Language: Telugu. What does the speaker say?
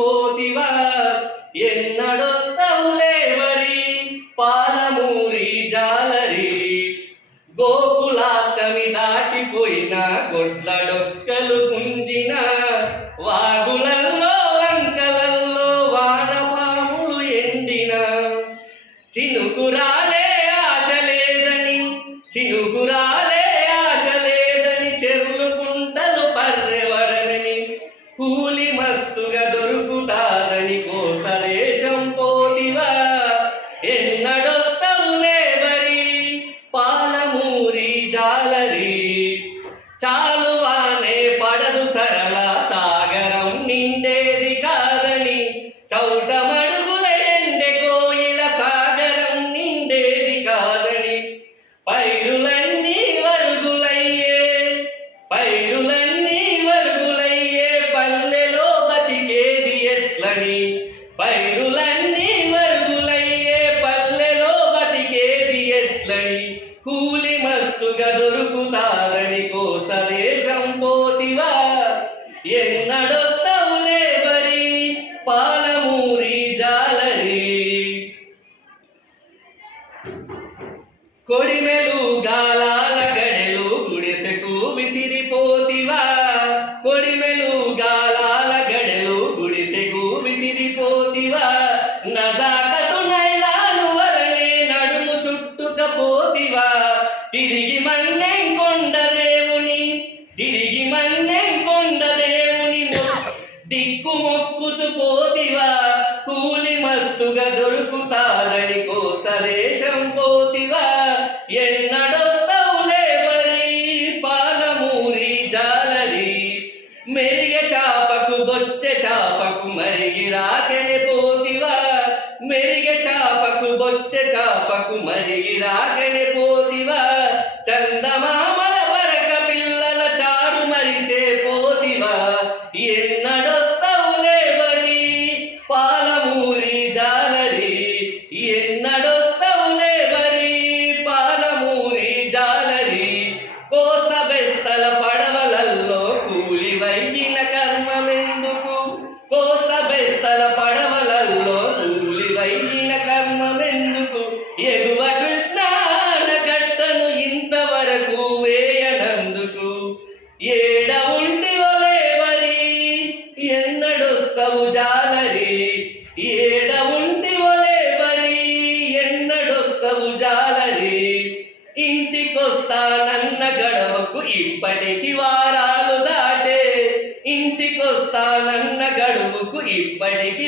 పోతివా ఎన్నడొస్తవులే వరి పాలమూరి జాలరి గోకులాష్టమి దాటిపోయిన గొడ్ల డొక్కలు గుంజిన వాగులల్లో వంకలల్లో వానపాములు ఎండిన చినుకురాలే ఆశ లేదని చినుకురాలే ఆశ లేదని చెరువు కుంటలు పర్రెవడనని కూలి మస్తుగా దొరుకుతాదని కోస్త దేశం పోతివా ఎన్నడొస్తవులే బరి పాలమూరి జాలరి చాలువానే పడదు సరళ సాగరం నిండేది కాదని చౌటమడుగుల ఎండె కోయిల సాగరం నిండేది కాదని పైరులన్నీ వరుగులయ్యే పల్లెలో బతికేది ఎట్లని పైరులన్నీ వరుగులయ్యే పల్లెలో బతికేది ఎట్లని కూలి మస్తుగా దొరుకుతాదని కోస్త దేశం పోతివా ఎన్నడొస్తవులే బరి పాలమూరి జాలరి కొడిమెలు గాలాల గడెలు గుడిసెకు విసిరిపోతివా కొడిమెలు గాలాల గడెలు గుడిసెకు విసిరిపోతివా నజాకతు నైలాను వలనే నడుము చుట్టుకపోతివా తిరిగి మన్నెం కొండ దేవుని దిక్కు మొక్కుతూ పోతివా కూలి మస్తుగా దొరుకుతాదని కోస్త దేశం పోతివా ఎన్నడొస్తవులే బరి పాలమూరి జాలరి మెరిగె చాపకు బొచ్చె చాపకు మరిగి రాకెనే పోతివా మెరిగె చాపకు బొచ్చె చాపకు మరిగి రాకెనే పోతివా చందమామల బరక పిల్లల చారు మరిచే పోతివా ఎన్నడొస్తవులే బరి పాలమూరి జాలరి ఎన్నడొస్తవులే బరి పాలమూరి జాలరి కోస్త బెస్తల పడవలల్లో కూలి వైగిన కర్మమెందుకు కోస్త బెస్తల పడవలల్లో కూలి వైగిన కర్మమెందుకు ఎగువ కృష్ణానకట్టను ఇంతవరకు వేయనందుకు ఏడ ఉంటివలే బరి ఎన్నడొస్తవు జాలరి ఏడ ఉంటివలే బరి ఎన్నడొస్తవు జాలరి ఇంటికొస్తానన్న గడవకు ఇప్పటికి వారాలు దాటే ఇంటికొస్తానన్న గడువుకు ఇప్పటికి